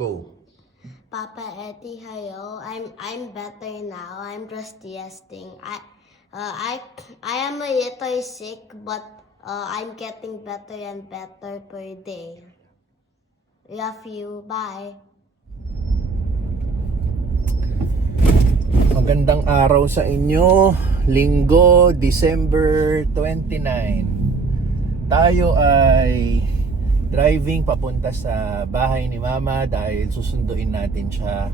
Go. Papa Eddie, hello. I'm better now. I'm just resting. I am a little sick, but I'm getting better and better per day. Love you. Bye. Magandang araw sa inyo. Linggo, December 29. Tayo ay driving papunta sa bahay ni Mama dahil susunduin natin siya.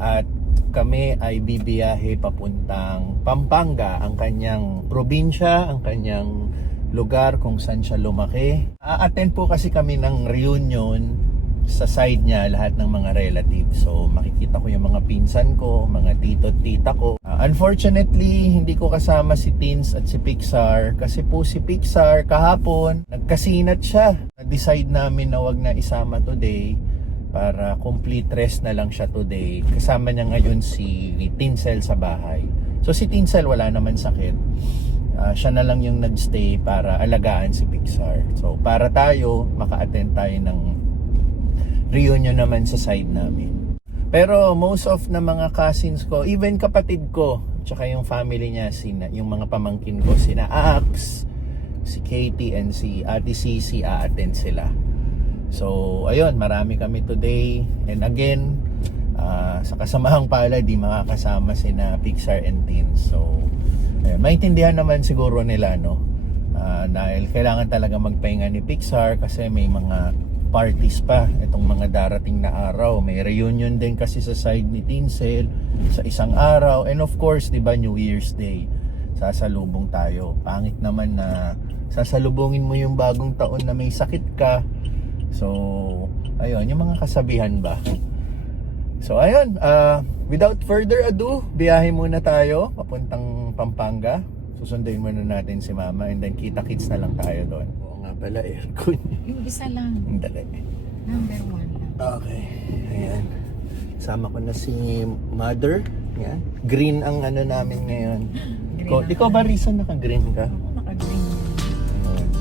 At kami ay bibiyahe papuntang Pampanga, ang kanyang probinsya, ang kanyang lugar kung saan siya lumaki. A-attend po kasi kami ng reunion sa side niya, lahat ng mga relatives. So makikita ko yung mga pinsan ko, mga tito at tita ko. Unfortunately, hindi ko kasama si Teens at si Pixar kasi po si Pixar kahapon nagkasinat siya. Na-decide namin na wag na isama today para complete rest na lang siya today. Kasama niya ngayon si Tinsel sa bahay. So si Tinsel wala naman sakit. Siya na lang yung nagstay para alagaan si Pixar. So para tayo, maka-attend tayo ng reunion naman sa side namin. Pero most of na mga cousins ko, even kapatid ko, tsaka yung family niya, yung mga pamangkin ko, sina Ax, si Katie and si Ate Cici, a-attend sila. So ayun, marami kami today. And again, sa kasamahang pala, di makakasama sina Pixar and Teens. So ayun, maintindihan naman siguro nila, no? Dahil kailangan talaga magpahinga ni Pixar kasi may mga parties pa itong mga darating na araw. May reunion din kasi sa side ni Tinsel sa isang araw, and of course, 'di ba, New Year's Day sasalubong tayo. Pangit naman na sasalubungin mo yung bagong taon na may sakit ka. So ayun, yung mga kasabihan ba. So ayun, without further ado, biyahe muna tayo papuntang Pampanga. Susunduin muna natin si Mama and then kita-kits na lang tayo doon. Oo nga pala, aircon. Yung isa lang. Dali. Number 1 lang. Okay, ayan. Sama ko na si Mother. Ayan. Green ang ano namin ngayon. Ikaw ba, Risa, naka-green ka? Ako naka-green. Ayan.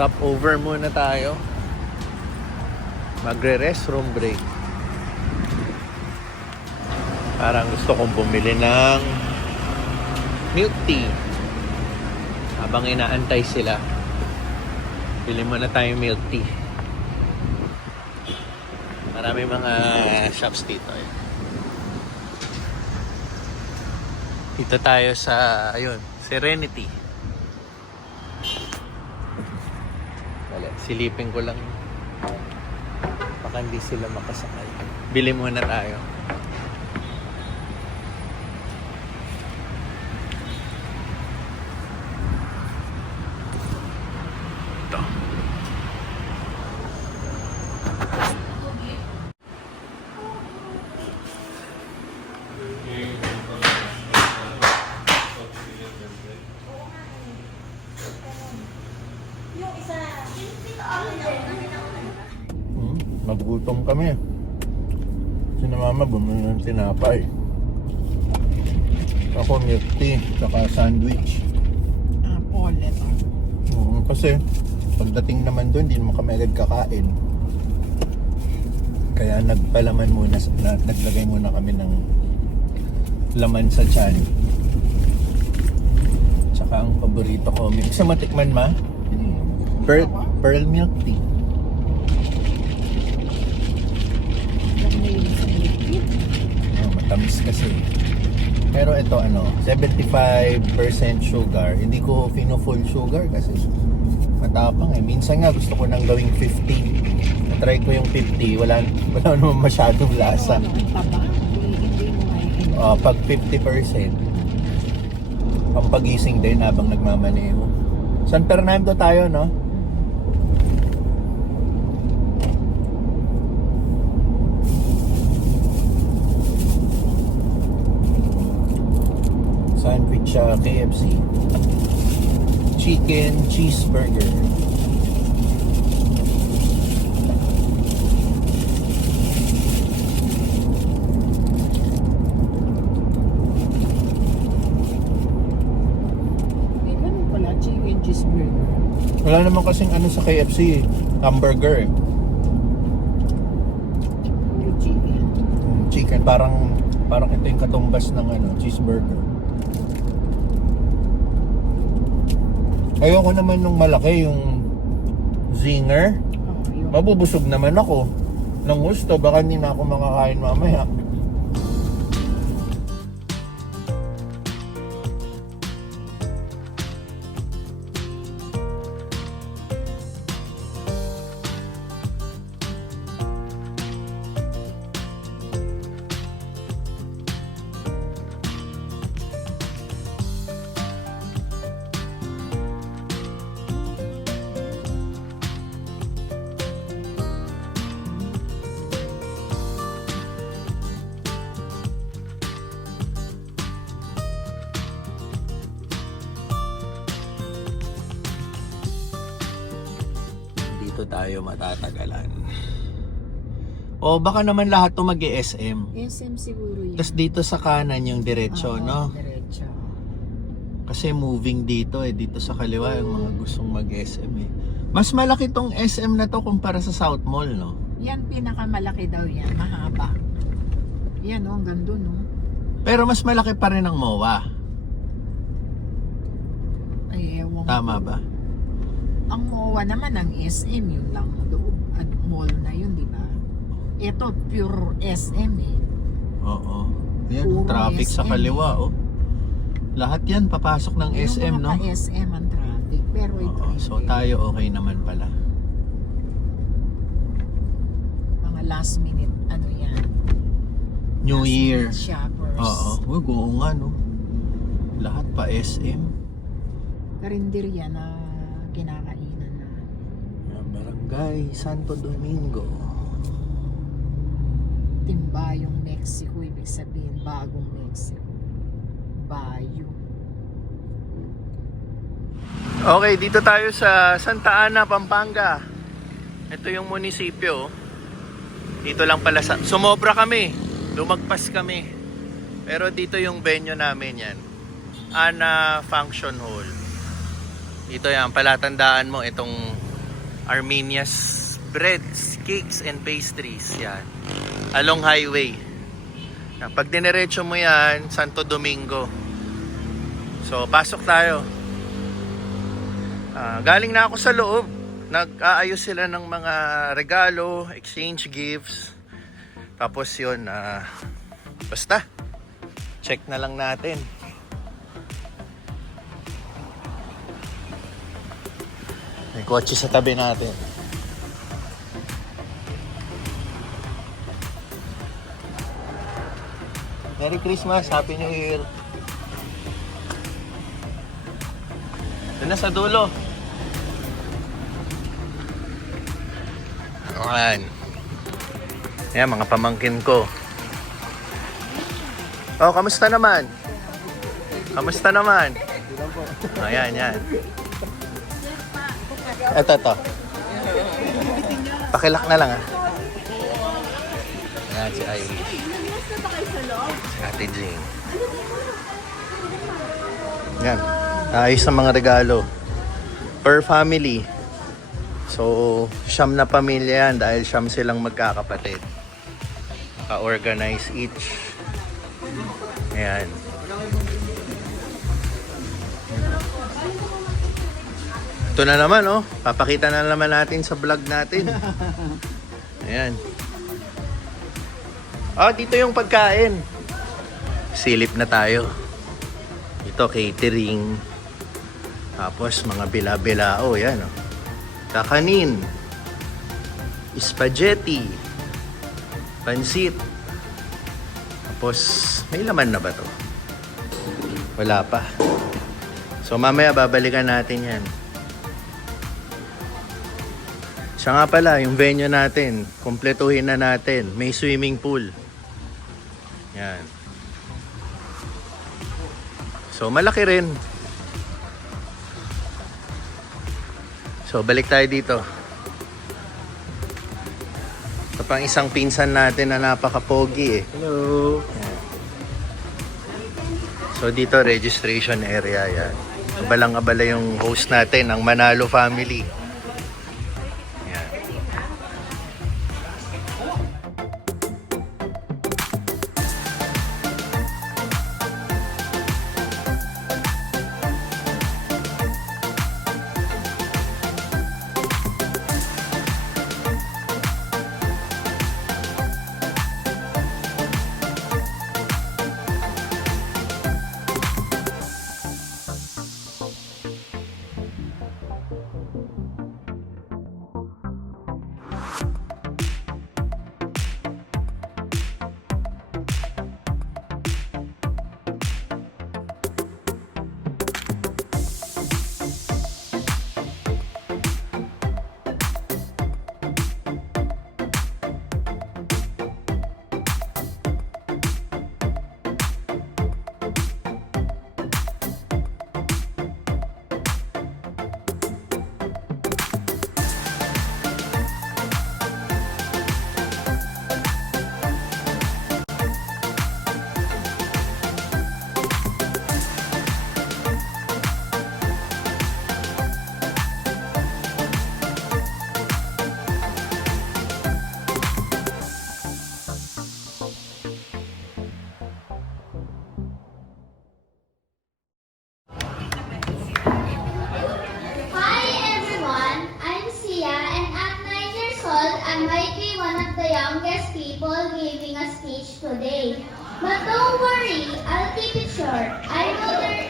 Stop over muna tayo. Magre-restroom break. Parang gusto kong bumili ng milk tea. Habang inaantay sila, bili muna tayong milk tea. Marami mga shops dito. Dito tayo sa, ayun, Serenity. Silipin ko lang baka hindi sila makasakay. Bili muna tayo. Ito. Magutom kami. Si Mama bumili ng tinapay. Ako milk tea, saka sandwich. Apple, ito. Kasi pagdating naman doon, hindi naman kami agad kakain. Kaya nagpalaman muna, naglagay muna kami ng laman sa tiyan. Tsaka ang paborito ko, may isa matikman, Ma? Pearl milk tea. Matamis kasi. Pero ito 75% sugar. Hindi ko full sugar kasi matapang eh. Minsan nga gusto ko nang gawing 50. Na-try ko yung 50, wala naman masyadong lasa. Ang taba. Hindi mo ay Pag 50%, pampagising din habang nagmamaneho. San Fernando tayo, no? Sandwich KFC. Chicken cheeseburger. May ganun pala, chicken cheeseburger. Wala naman kasing sa KFC, hamburger. Puro chicken. Chicken, parang ito yung katumbas ng cheeseburger. Ayoko naman nung malaki, yung zinger. Yun. Mabubusog naman ako ng gusto, baka hindi na ako makakain mamaya. Dito tayo matatagalan. O baka naman lahat to mag-SM. SM siguro yun. Tapos dito sa kanan yung diretso, Oo, no? Diretso. Kasi moving dito dito sa kaliwa yung mga gustong mag-SM eh. Mas malaki tong SM na to kumpara sa South Mall, no? Yan, pinakamalaki daw yan. Mahaba. Yan, oh, ang ganda, no? Pero mas malaki pa rin ang MOA. Ay, ewan ko. Tama ba? Ang MOA naman, ang SM, yun lang loob. At mall na yun, di ba? Ito, pure SM eh. Oo. Yan, Puro traffic sa SM. kaliwa, oh. Lahat yan papasok ng SM, Yung no? mga SM ang traffic. Pero ito, Oo, so tayo okay naman pala. mga last minute, ano yan? New last Year. minute shoppers. Oo. Uy, oo nga, no? Lahat pa SM. Karinderya na kinakainan na. Yan, Barangay Santo Domingo. Timbayong Mexico, ibig sabihin bagong Mexico. Bayo. Okay, dito tayo sa Santa Ana, Pampanga. Ito yung munisipyo. Dito lang pala sumobra kami. Lumagpas kami. Pero dito yung venue namin yan. Ana Function Hall. Dito yan, palatandaan mo itong Armenia's Breads, Cakes and Pastries. Yan. Along highway. Pag dinerecho mo yan, Santo Domingo. So, pasok tayo. Galing na ako sa loob. Nag-aayos sila ng mga regalo, exchange gifts. Tapos yun, basta, check na lang natin. May kotse sa tabi natin. Merry Christmas, Happy New Year. Doon na sa dulo. Ayan. Ayan, mga pamangkin ko. Oh, kamusta naman? Kamusta naman? Ayan, yan. Ito. Pakilak na lang, ha. Ayan, si Irish. Si Ate Jane. Yan. Ayos ang mga regalo. Per family. So, siyam na pamilya yan dahil siyam silang magkakapatid. Ka-organize each. Ayan. Ito na naman, oh. Papakita na naman natin sa vlog natin. Ayan. Ah, dito yung pagkain. Silip na tayo. Ito catering. Tapos mga bila-bilao, yan oh. Kakanin. Spaghetti. Pansit. Tapos may laman na ba to? Wala pa. So mamaya babalikan natin yan. Siya nga pala, yung venue natin, kumpletuhin na natin. May swimming pool. Yan. So malaki rin. So balik tayo dito. Ito pang isang pinsan natin na napaka-pogi eh. Hello. Yan. So dito registration area yan. Abalang-abala yung host natin, ang Manalo family. Yan. Hi everyone, I'm Sia and at 9 years old I might be one of the youngest people giving a speech today. But don't worry, I'll keep it short. I know there's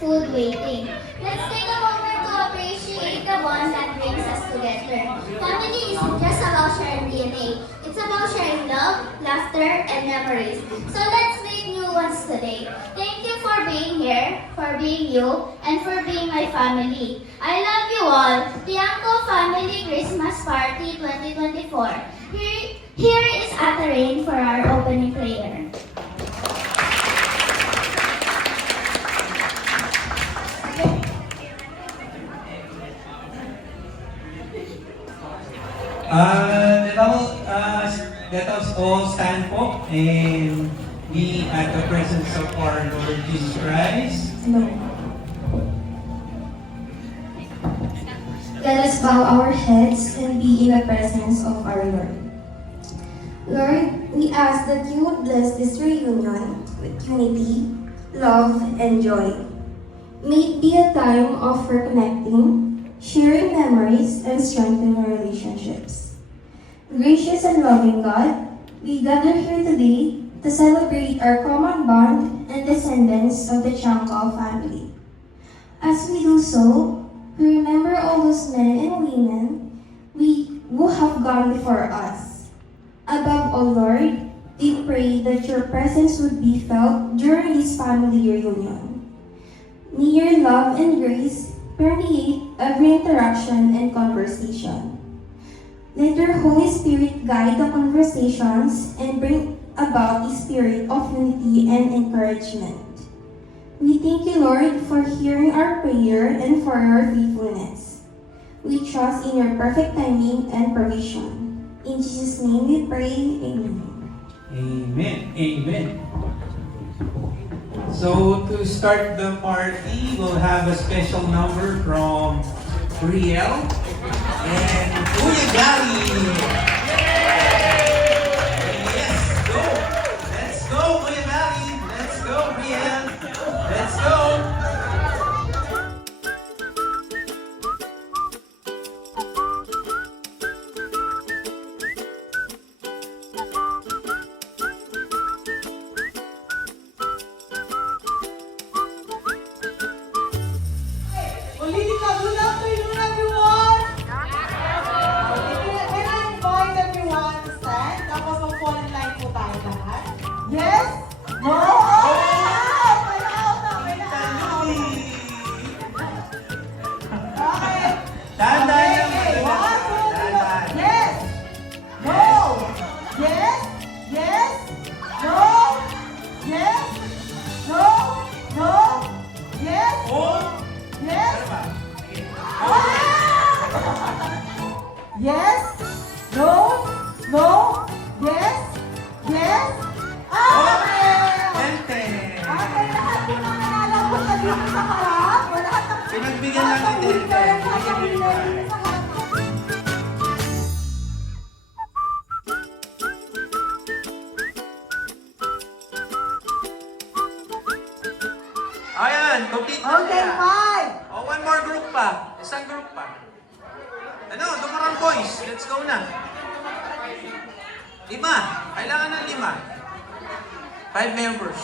food waiting. Let's take a moment to appreciate the bond that brings us together. Family isn't just about sharing DNA. It's about sharing love, laughter, and memories. So let's make new ones today. Thank you for being here, for being you, and for being my family. I love you all. Tiangco Family Christmas Party 2024. Here is Atarain for our opening prayer. Let us all stand po and be at the presence of our Lord Jesus Christ. Let us bow our heads and be in the presence of our Lord. Lord, we ask that you would bless this reunion with unity, love, and joy. May it be a time of reconnecting, sharing memories, and strengthening relationships. Gracious and loving God, we gather here today to celebrate our common bond and descendants of the Tiangco family. As we do so, we remember all those men and women who have gone before us. Above all, Lord, we pray that your presence would be felt during this family reunion. May your love and grace permeate every interaction and conversation. Let your Holy Spirit guide the conversations and bring about a spirit of unity and encouragement. We thank you, Lord, for hearing our prayer and for your faithfulness. We trust in your perfect timing and provision. In Jesus' name we pray, Amen. Amen. Amen. So to start the party, we'll have a special number from Riel and Kuya Gary. Yes, go. Let's go, Kuya Gary. Let's go, Riel. Let's go. Yes? No? No? Yes? Yes? Okay! Ente! Okay, lahat yung mga nalabot na dito sa harap. O lahat ng... Pinagbigyan lang ni Dente. Nakakawinner dito sa harap. Ayan, complete na Okay, siya. 5. Oh, one more group pa. Isang group pa. Ano, dumarang boys. Let's go na. 5. Kailangan ng 5. 5 members.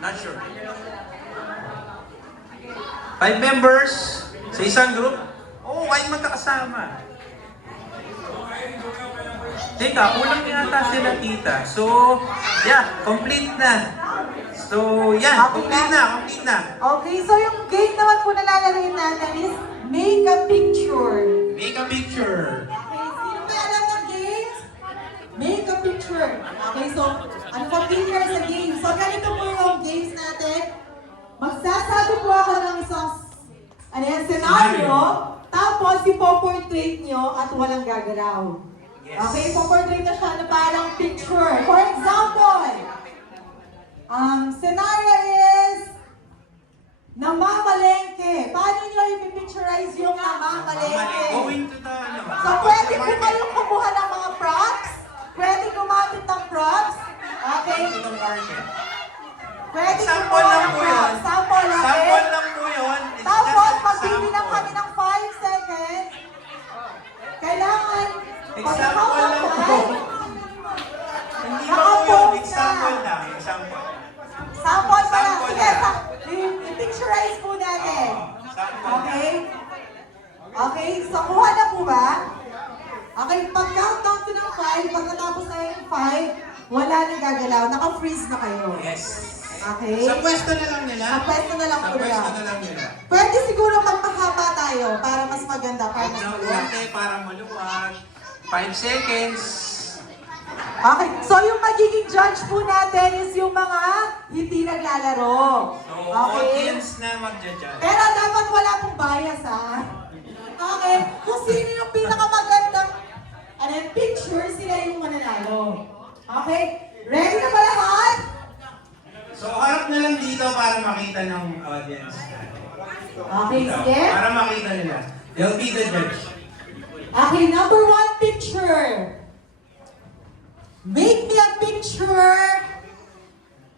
Not sure. 5 members sa isang group. Oh, 5 magkakasama. Teka, kulang yata sila tita. So, yeah, complete na. So, yeah, complete na. Okay, so yung game naman po na lalaroin natin is make a picture. Make a picture. Okay, sino may alam ng games? Make a picture. Okay, so, ano familiar sa games? So, ganito po yung games natin. Magsasabi po ako ng isang scenario, tapos ipo-portrait nyo at walang gagalaw. Okay, ipo-portrait na siya na parang picture. For example, scenario is namamalengke. Paano nyo ipipicturize yung namamalengke? Going to the, ano, So, pwede po kayong kumuha ng mga props. Pwede gumamit ng props. Okay? to the market. Pwede Sample kumuha lang ng po props. yun. Sample lang. Sample lang po yun. It's Tapos, just an magbibilang example. kami ng 5 seconds. Kailangan, Example lang po. pag-count Hindi ba po yun? Nakapost Example na. lang. Example. sample pa lang. Sample Sige, lang. i-picturize po natin. Sample. Okay? Okay, so kuha na po ba? Okay, pag-countdown ko ng 5, pagkatapos na yung 5, wala nang gagalaw. Naka-freeze na kayo. Yes. Okay? Sa pwesto na lang nila. Sa pwesto na lang Sa po pwesto nila. na lang nila. Pwede siguro magpahaba tayo para mas maganda, para mas Ng maluwag. konti para maluwag. 5 seconds. Okay, so yung magiging judge po natin is yung mga hindi naglalaro. So, Okay? audience na magja-judge. Pero dapat wala pong bias, ha? Okay? Kung sino yung pinakamagandang picture, sila yung mananalo. Okay? Ready na ba lahat? So, harap na lang dito para makita ng audience. Okay, Dito, sige. para makita nila. They'll be the judge. Okay, number 1 picture. Make me a picture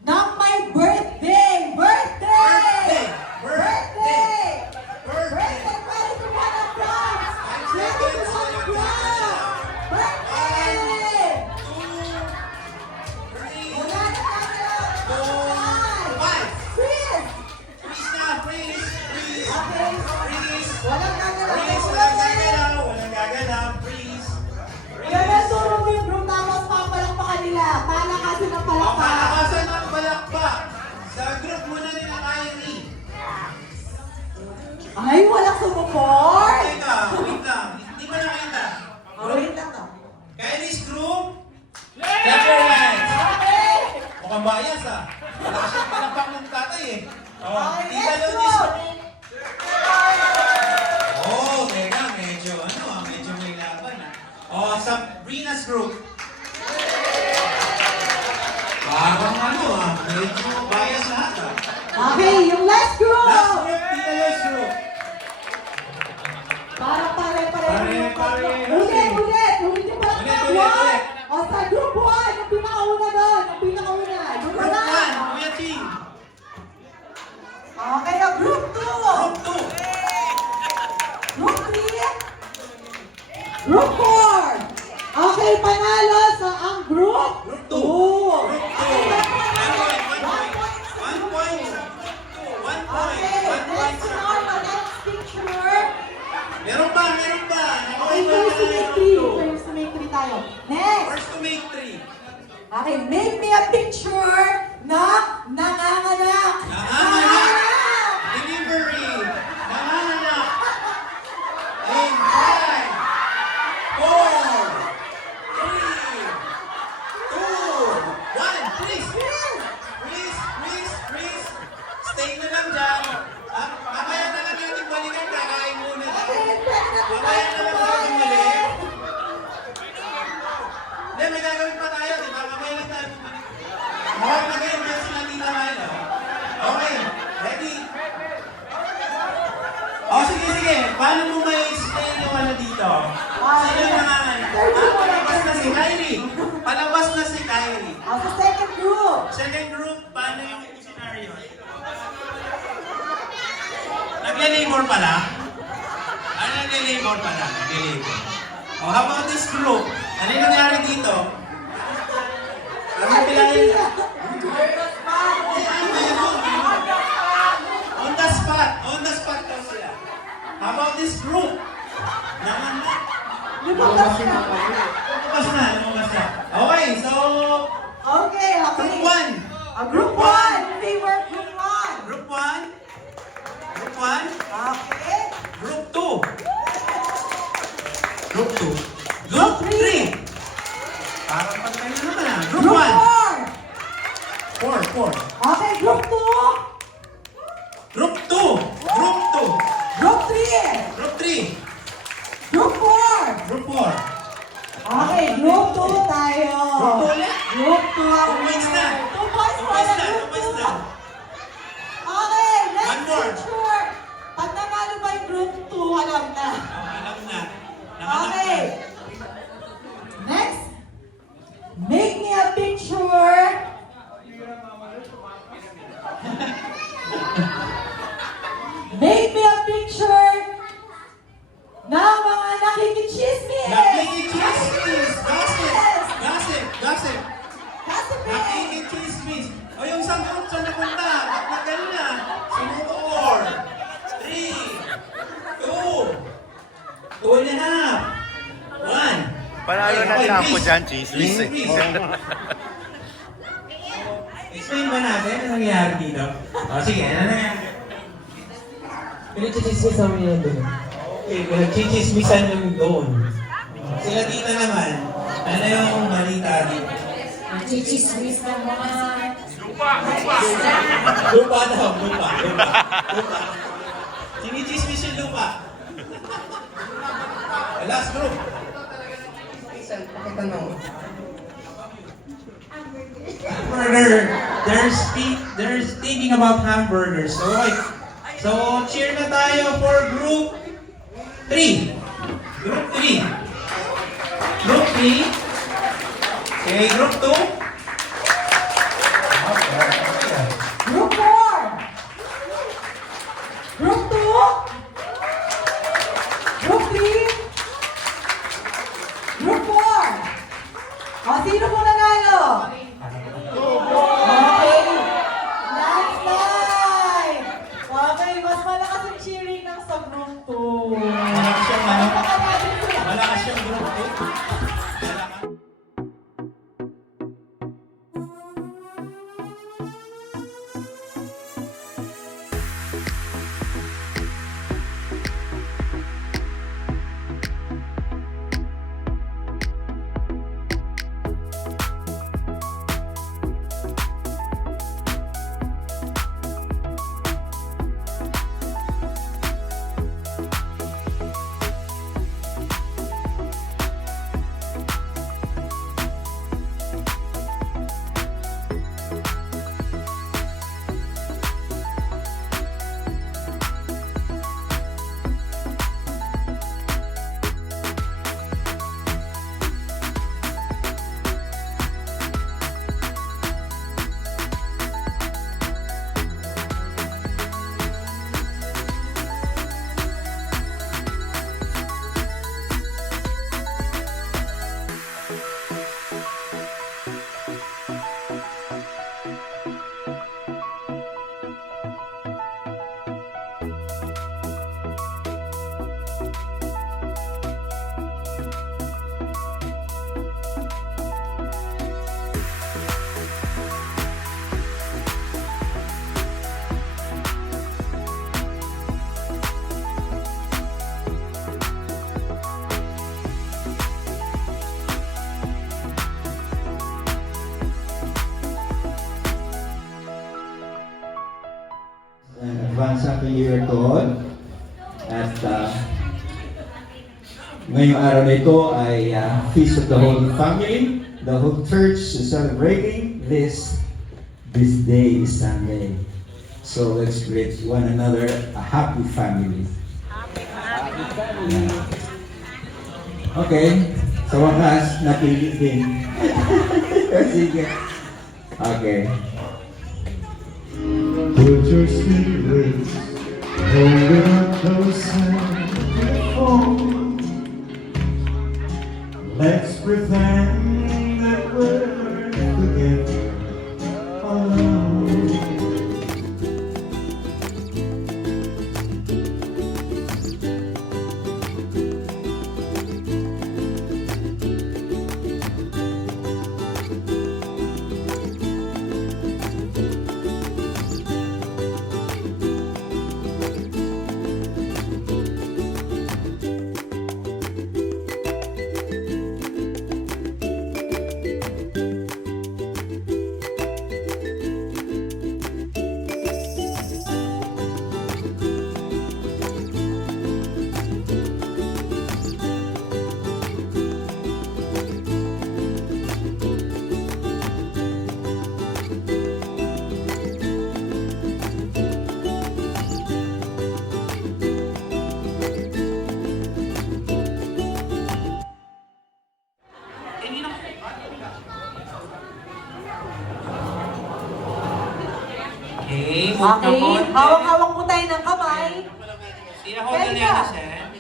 ng my birthday! Birthday! Birthday! Birthday! Pwede ko ba ng props? Pwede ko ba ng props? Birthday! Wala na tayo! 5! Freeze! Freeze na! Freeze! Freeze! Okay. Freeze! Walang gagalaw. Freeze! Walang gagalaw! Walang gagalaw! Freeze! Kaya turo mo yung group tapos papalakpakan nila. Palakasin ng O, palakpak. palakasan ng palakpak! Sa group muna nila Kyrie. Ay, walang sumuport! Teka, wait lang. Hindi ba nakita? Wait lang na. Kylie's group? Clap your hands! Okay! Mukhang bias ah. Wala siyang palakpak ng tatay eh. Oh, Okay, Tita let's Lourdes go! group. Oh, teka, medyo medyo may laban ah. Oh, Sabrina's group. Parang medyo bias lahat ah. Okay, yung last group! Last group, Tita Lourdes group. Parang pare-pareho. Pare-pareho. Ulit! Ulit yung palakpak. Ulit. One! O sa group 1, yung pinakauna doon. Yung pinakauna. Yung Group wala. 1, Kuya Ching. Okay, yung group 2. Group 2. Group 3. Group 4. Okay, panalo sa ang group Group 2. 2. Group 2. 1 point. Okay, 1 point. next on our next picture. Meron pa. Okay, first to make 3. First to make 3 tayo. Next. First to make 3. Okay, make me a picture na nanganganak. Nanganganak. Delivery. Nanganganak. In 5, 4, 3, 2, 1. Please. Please. Stay na lang dyan. Mamaya na lang natin balikan. Kakain muna. Okay, pwede na po Mamaya tayo na lang natin balik. paano mo may explain yung ano dito? Sino yung nanganganak? Palabas na si Kylie. Palabas na si Kylie. Sa second group. Second group, paano yung scenario? Nagle-labor pala? Nagle-labor pala. Nagle-labor. Oh, how about this group? Ano yung nangyari dito? Ano pilahin? On the spot. On the spot daw sila. How about this group? Naman na. Lumabas na. Lumabas na. Lumabas na. Okay, so... Okay. Group 1. Group 1. Favorite group 1. Group 1. Group 1. Okay. Group 2. Group 2. Group 3. Parang pantay na naman ah. Group 1. 4. Okay, group 2. Group 2. Group 2. Group 3. Group 3. Group 4. Group 4. Okay, group 2 tayo. Group 2 ulit? Group 2 ang 2 points na. 2 points 2 para points na. group 2 points 2. na. Okay, next One more. picture. Pag nanalo ba yung group 2, alam na. Alam na. Okay. Next. Make me a picture. Make me a picture ng mga nakikichismis. Nakikichismis. Gossip. Gossip. Gossip. Gossiping. Nakikichismis. O yung isang group saan napunta? Nagtagal na. Sumukor. 3. 2. 2 and a half. 1. Panalo na shampoo dyan, chismis eh. Explain ba natin ano nangyari dito? O sige, ano nangyari? Pinagchichismisan mo yan doon. Okay, pinagchichismisan yung doon. Sila dito naman, ano yung balita dito? Chichismis ng mga... Lupa daw, lupa. Sinichismis yung lupa. Last group. Hamburger. They're thinking about hamburgers. So, right. So, cheer na tayo for group 3. Group 3. Group 3. Okay, group 2. Group 4. Group 2. Group 3. Group 4. O, sino po nanalo? Okay. Landslide. Okay, mas malakas ang cheering ng sa group 2. Malakas yung ano? Malakas yung group 2. Advance Happy New Year to all. At ngayong araw na ito ay Feast of the Holy Family. The whole church is celebrating this day, Sunday. So let's greet one another a happy family. Happy Okay. Sa wakas, napili din. Sige. Okay. Put your spirits, hold it up close and hold. Let's pretend that we're together alone. Okay, move na Okay, konti. hawak-hawak po tayo ng kamay. I-hold na niya na siya.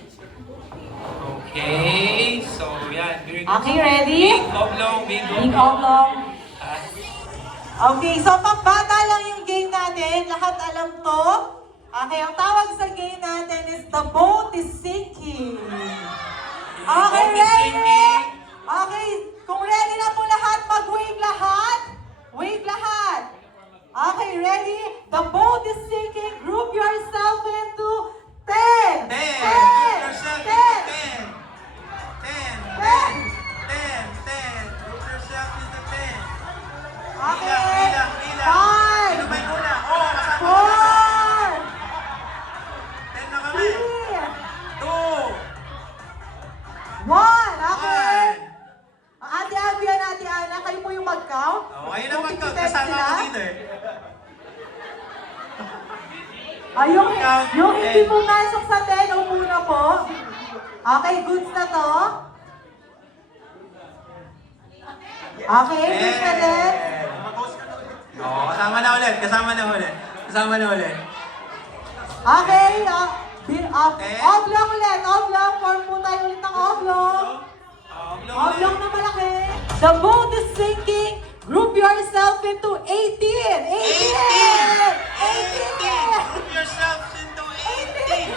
Okay, so yan. Very good. Okay, ready? Big oblong, big Big oblong. oblong. Okay, so pambata lang yung game natin. Lahat alam to. Okay, ang tawag sa game natin is The Boat is Sinking. Okay, Boat is ready? sinking. Okay, kung ready na po lahat, mag-wave lahat. Wave lahat. Okay, ready? The boat is sinking. Group yourself into 10. 10. Group yourself into 10. 10. 10. Group yourself into 10. Okay. Bilang. 5. Sino ba yung una? Oh, kasama ko na. 10 na kami. 2. 1. Okay. Ate Abby and Ate Ana, kayo po yung mag-count. Oh, ayun ang mag-count. Kung Kasama sila. ko dito eh. Yung hindi pumasok sa 10, upo na po. Okay, goods na to. Okay, goods na din. Oh, kasama na ulit. Okay, oblong ulit. Oblong, form po tayo ulit ng oblong. Oblong na malaki. The boat is sinking. Group yourself into 18. 18! 18! Group yourselves into 18.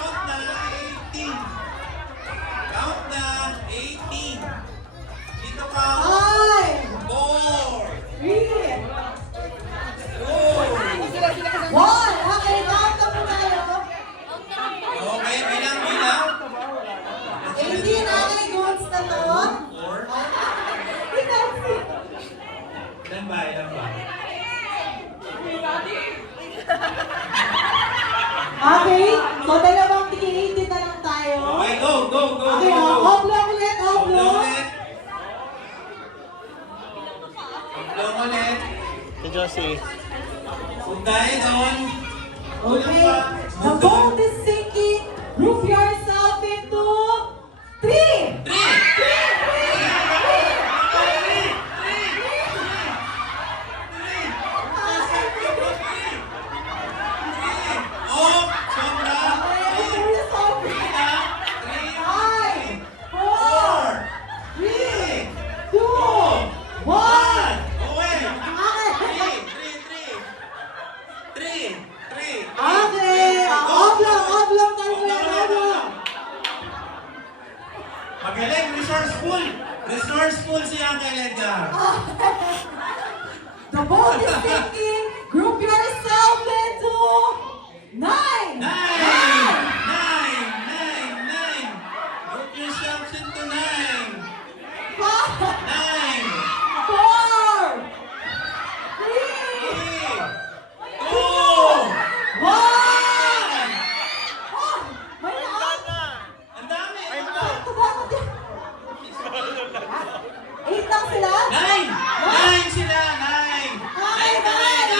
18. Count na. 18. Dito ka. 5, 4. 3, 1. 2. Okay, count na po tayo. Okay, bilang. 18, okay, goods na to. 4. Ilan ba? Okay, so dalawang tiki-18 na lang tayo. Okay, go. Okay, oblong ulit, oblong. Oblong ulit. Si Josie. Kung tayo doon. Okay, the boat is sinking. Group yourself into 3. 3. Oh, sobra. 3. Oblong tayo ulit, oblong. Magaling, resourceful. Resourceful si Uncle Edgar. The boat is sinking. Group yourself into 9. 9. Group yourselves into 9. 9. 4, 3, 1. May lahat. Ang dami. 8 lang sila? 9 sila. 9. Okay, 9.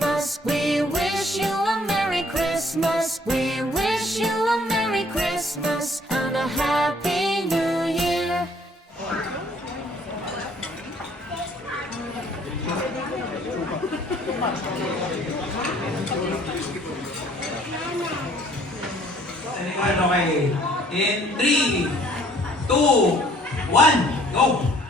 Christmas. We wish you a Merry Christmas. We wish you a Merry Christmas and a Happy New Year. Okay. In 3, 2, 1, go!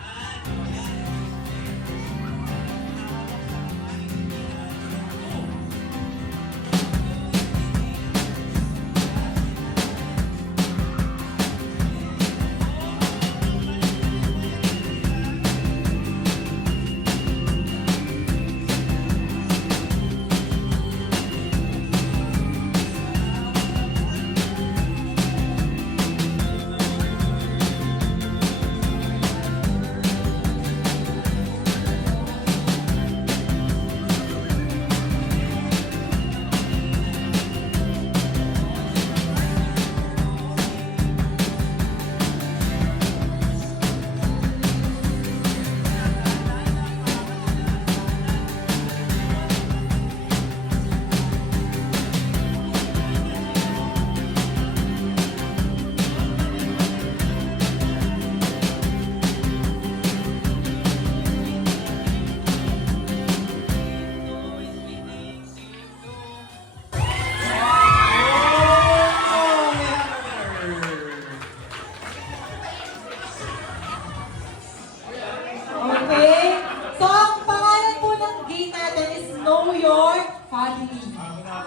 Okay? So, ang pangalan po ng game natin is Know Your Family.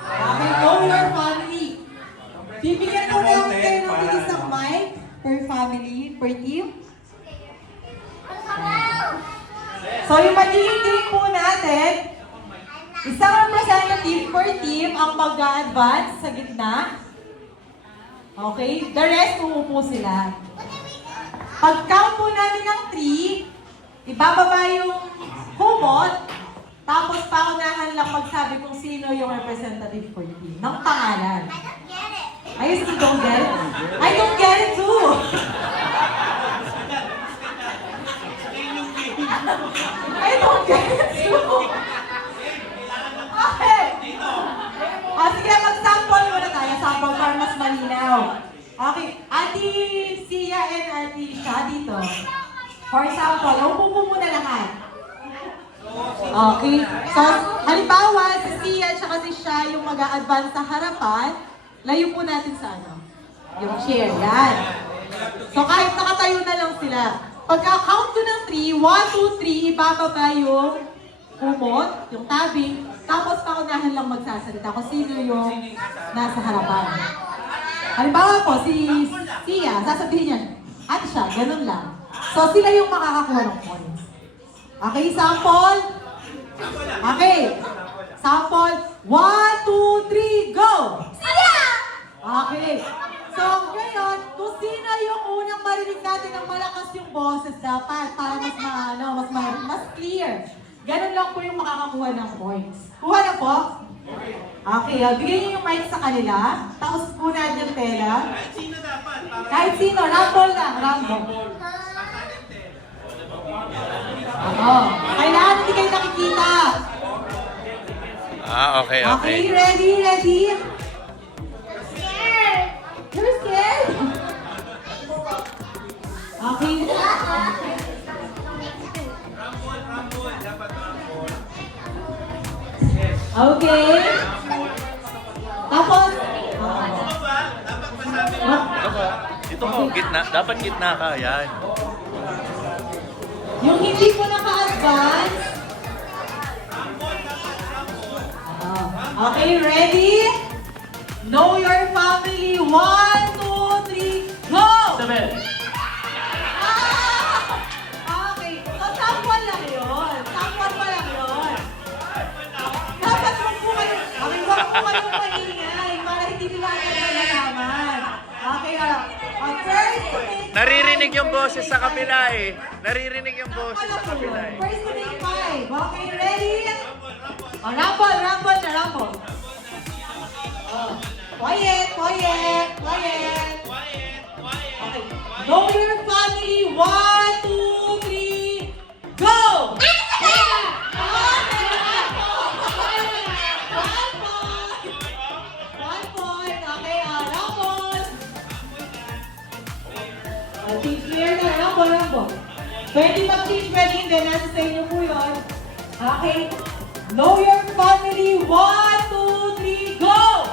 Okay, Know Your Family. Bibigyan po namin kayo ng isang mic per family, per team. So, yung magiging game po natin, isang representative per team ang mag-a-advance sa gitna. Okay? The rest, uupo sila. Pag-count po namin ng 3, ibababa yung humot, tapos paunahan lang magsabi kung sino yung representative for team ng pangalan. I still don't get it. I don't get it too. I don't get it too. Okay. Sige, mag-sample muna tayo. Sample para mas malinaw. Okay. Ate Sia and Ate Sha dito. For example, upo po muna lahat. Okay. So, halimbawa, si Sia at si Sha yung mag-a-advance sa harapan, layo po natin sa ano? Yung chair. Yan. So, kahit nakatayo na lang sila. Pagka-count ko ng 3, 1, 2, 3, ibababa yung umot, yung tabing, tapos paunahan lang magsasalita kung sino yung nasa harapan. Halimbawa po, si Sia, sasabihin niya, at siya, ganun lang. So, sila yung makakakuha ng points. Okay, sample? Okay. Sample, 1, 2, 3, go! Sia! Okay. So, ngayon, kung sino yung unang marinig natin ng malakas yung boses dapat para mas clear. Ganun lang po yung makakakuha ng points. Kuha na po? Okay, bigyan niyo yung mic sa kanila. Tapos punad yung tela. Kahit sino dapat? Kahit sino, rumble lang, rumble. Kailangan hindi kayo nakikita. Okay. Okay, ready? You're scared? Okay. Okay. Tapos, Dito mo, gitna. Dapat gitna ka. Yan. yung hindi ko naka-advance. Okay, ready? Know your family. 1, 2, 3, go! Sabi. Okay, so sample lang yun. Sample pa lang yun. Dapat wag po kayo maingay para hindi nila nalalaman. Okay, first to make Naririnig yung boses sa kabila eh. Naririnig yung boses sa kabila eh. First to make 5. Okay, ready? Rumble. Quiet. Okay. Know your family. 1, 2, 3, go! Change player na, rambo. Pwede mag-change, pwede hindi. Nasa sa inyo po yun. Okay. Know your family. 1, 2, 3, go!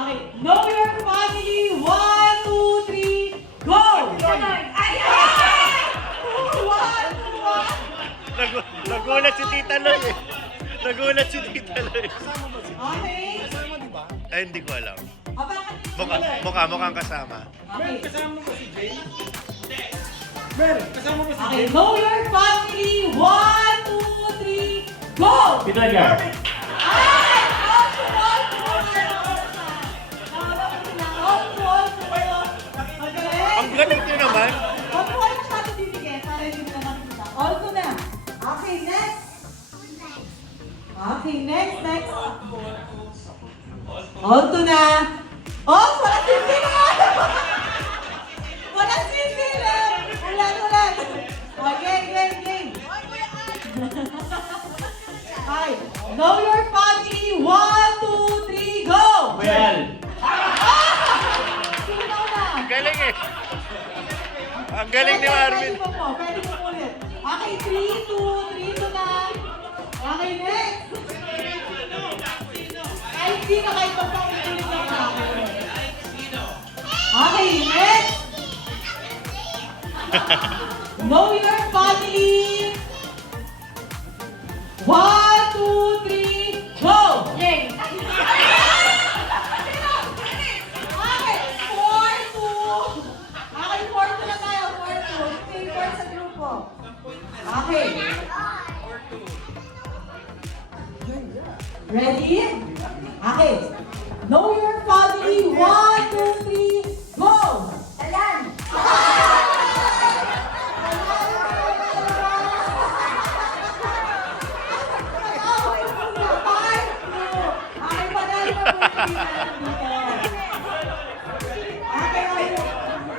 Okay, know your family. 1, 2, 3, go! Nagulat si Tita Loy eh. Nagulat si Tita Loy. Okay. Ay, hindi ko alam. Bakit? Mukhang kasama. Okay. Okay, know your family. 1, 2, 3, go! Peter Aguiar. Ang galing nyo naman. Okay, next. On to na. Oh, wala sisil! Wala sisil! Ulan. Game. Okay, know your family. 1, 2, 3, go! Well. Sino na? Galing eh. Ang galing ni Marvin. Pwede mo ulit. Okay, 3, 2 na. Okay, next. Kahit sino, kahit magpapitulit lang sa akin. Okay, next. Know your family. 1, 2, 3, go! Yay! Okay, 4, 2. Okay, 4, 2 na tayo. 4, 2. Stay 4 sa grupo. Okay. Ready? Okay. Know your family. 1, 2, 3, go! Ayan!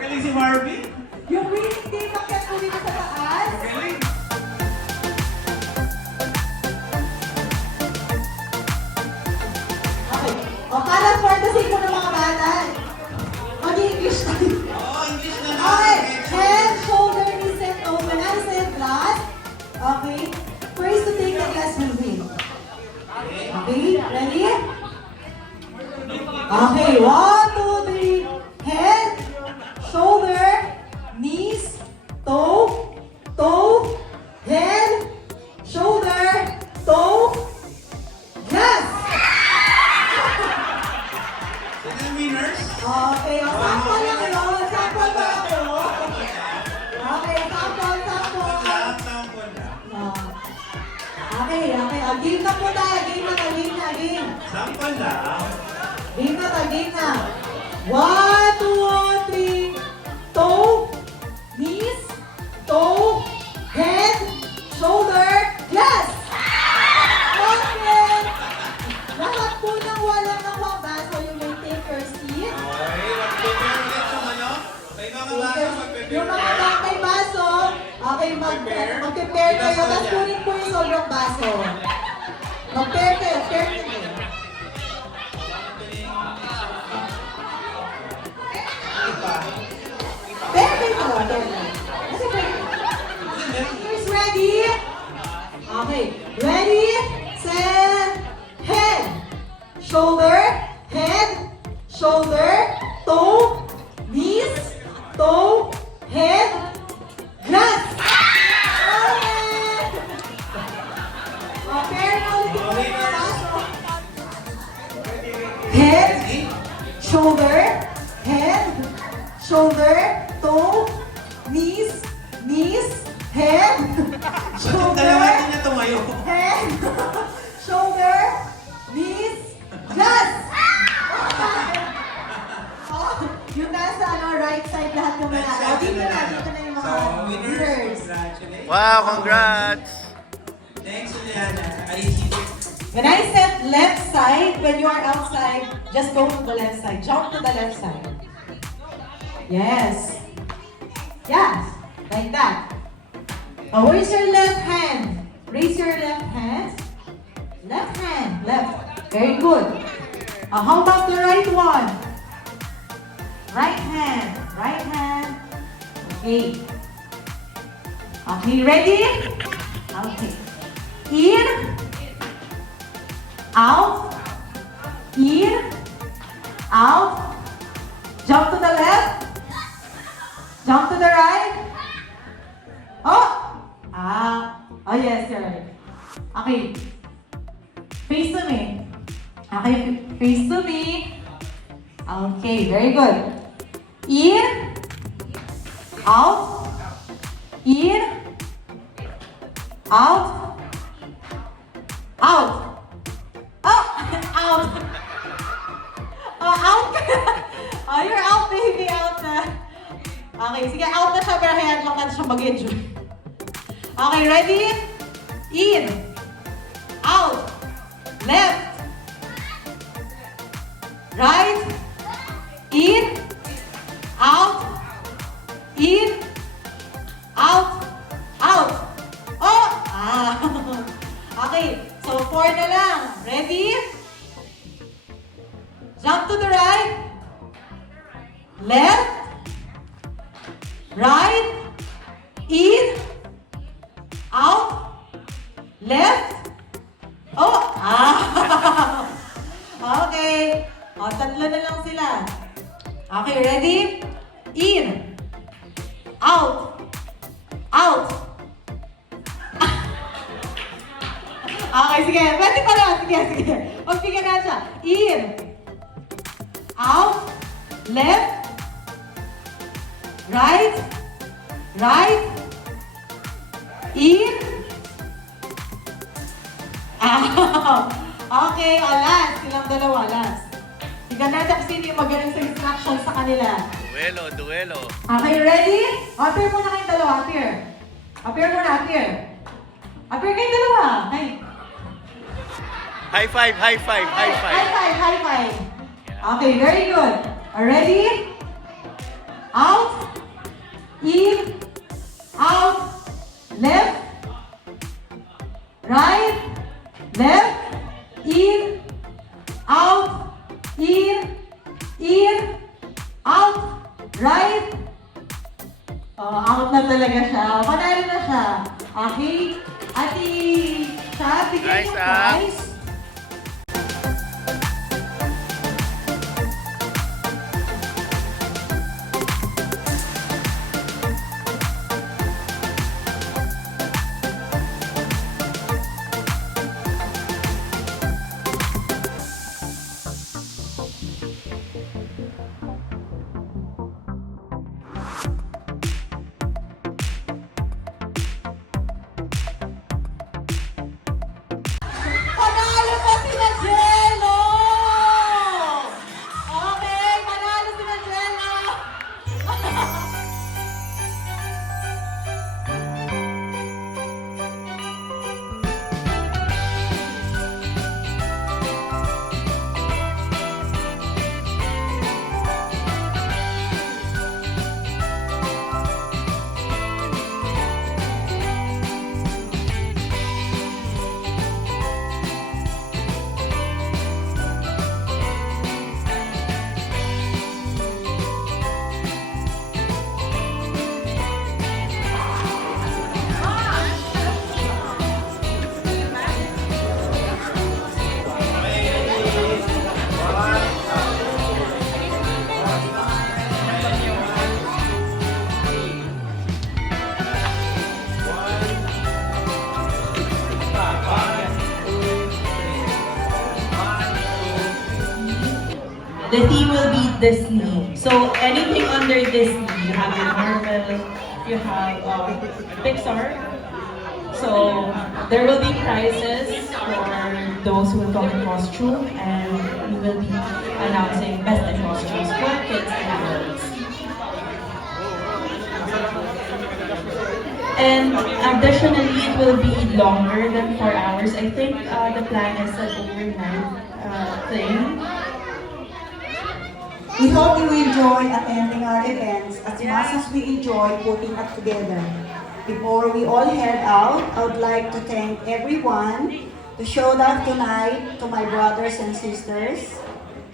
Galing si Marvin. Yung winning team makiat po dito sa taas. Okay. O, parang for the sake ng mga bata, mag-English tayo. English na Okay. Head, shoulder, knees, and toes. When I say glass, okay, first to take the glass will win. Okay, ready? Okay, 1, 2, 3. Head, shoulder, knees, toe, head, shoulder, toe, glass. Sino yung winners? Okay, o, sample lang yun. Sample ba ako? Okay, sample. Okay. Game na po tayo. Game na. 1, 2, 3. Toe, knees, toe, head, shoulder, glass. Okay. Lahat po ng walang nakuha baso, you may take your seat. Yung mga bang may baso, okay, mag-prepare kayo. Tapos kunin po yung sobrang baso. Mag-prepare kayo. Here's ready. Okay. Ready, set, head, shoulder, toe, knees, toe, head, glass. Okay. Head, shoulder, toe, knees, head, shoulder, head, shoulder, knees, glass. Yung nasa right side lahat ng mga. Dito na yung mga winners. Wow, congrats! When I said left side, when you are outside, just go to the left side. Jump to the left side. Yes. Yes, like that. Where's your left hand? Raise your left hand. Left hand, left. Very good. How about the right one? Right hand, right hand. Okay. Okay, ready? Okay. In, out, in, out. Jump to the left. Jump to the right. Oh! Oh yes, you're right. Okay. Face to me. Okay, face to me. Okay, very good. In, out, in, out, out. Oh, out. Oh, out. Oh, you're out, baby. Out na. Okay, sige, out na siya, pero hayaan lang natin siya mag-enjoy. Okay, ready? In. Out. Left. Right. In. Out. In. Out. Out. Oh! Okay, so 4 na lang. Ready? Jump to the right. Left. Right. In. Out. Left. Oh! Okay. O, 3 na lang sila. Okay, ready? In. Out. Out. Okay, sige. Pwede pa lang. Sige, sige. Magbigyan na siya. In. Out. Left. Right. Right. In. Okay, last. Silang dalawa, last. Tignan natin kung sino yung magaling sa instructions sa kanila. Duelo. Okay, ready? Appear muna kayong dalawa, appear. Appear muna, appear. Appear kayong dalawa. Hi. High five. High five. Okay, very good. Ready? Out. In. Out. Left. Right. Left. In. Out. In. Out. Right. Out na talaga siya. Panalo na siya. Okay? Ati, siya, bigyan yung prize. Panalo po sila Jello! Okay, panalo sila Jello! The theme will be Disney. So anything under Disney, you have your Marvel, you have Pixar. So there will be prizes for those who will come in costume, and we will be announcing best in costumes for kids and adults. And additionally, it will be longer than 4 hours. I think the plan is an overnight thing. We hope you enjoy attending our events as much as we enjoy putting it together. Before we all head out, I would like to thank everyone who showed up tonight, to my brothers and sisters.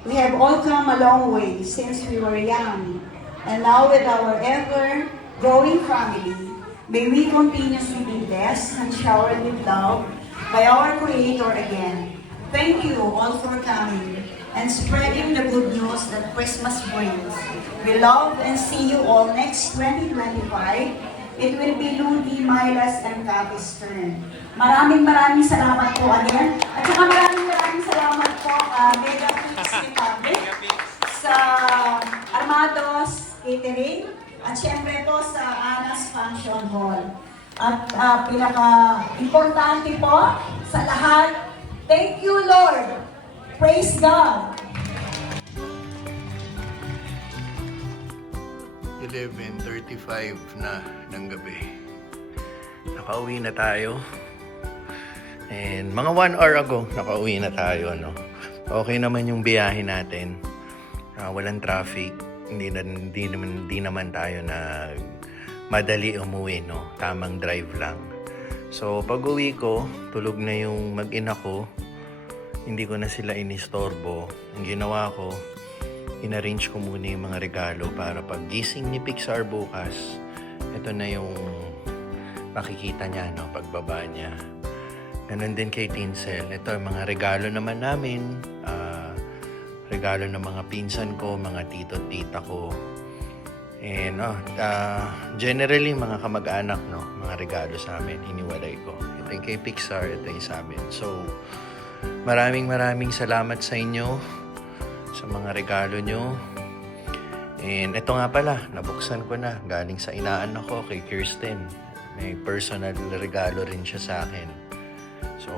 We have all come a long way since we were young, and now with our ever-growing family, may we continuously be blessed and showered with love by our Creator again. Thank you all for coming and spreading the good news that Christmas brings. We love and see you all next 2025. It will be Ludi, Milas, and Kathy's turn. Maraming salamat po again. At saka maraming salamat po Megapix Republic, sa Armados Catering, at syempre po sa Anas Function Hall. At pinaka-importante po sa lahat, thank you Lord! Praise God! 11:35 na ng gabi. Nakauwi na tayo. And mga 1 hour ago, nakauwi na tayo. No? Okay naman yung biyahe natin. Walang traffic. Hindi naman tayo na madali umuwi. No? Tamang drive lang. So pag uwi ko, tulog na yung mag-ina ko. Hindi ko na sila inistorbo. Ang ginawa ko, in-arrange ko muna yung mga regalo para pag gising ni Pixar bukas, ito na yung makikita niya, no, pagbaba niya. Ganun din kay Tinsel. Ito yung mga regalo naman namin. Regalo ng mga pinsan ko, mga tito at tita ko. And generally, mga kamag-anak, no, mga regalo sa amin, iniwalay ko. Ito yung kay Pixar, ito yung sa amin. So, maraming salamat sa inyo sa mga regalo nyo. And ito nga pala, nabuksan ko na. Galing sa inaanak ko kay Kirsten. May personal regalo rin siya sa akin. So,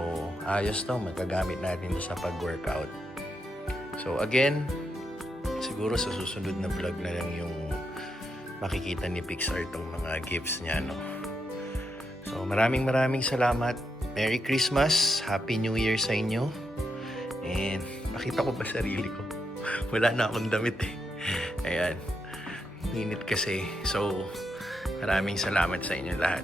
ayos to. Magagamit natin to sa pag-workout. So, again, siguro sa susunod na vlog na lang yung makikita ni Pixar itong mga gifts niya, no? So, maraming salamat. Merry Christmas. Happy New Year sa inyo. And nakita ko ba sarili ko? Wala na akong damit eh. Ayan. Init kasi. So, maraming salamat sa inyo lahat.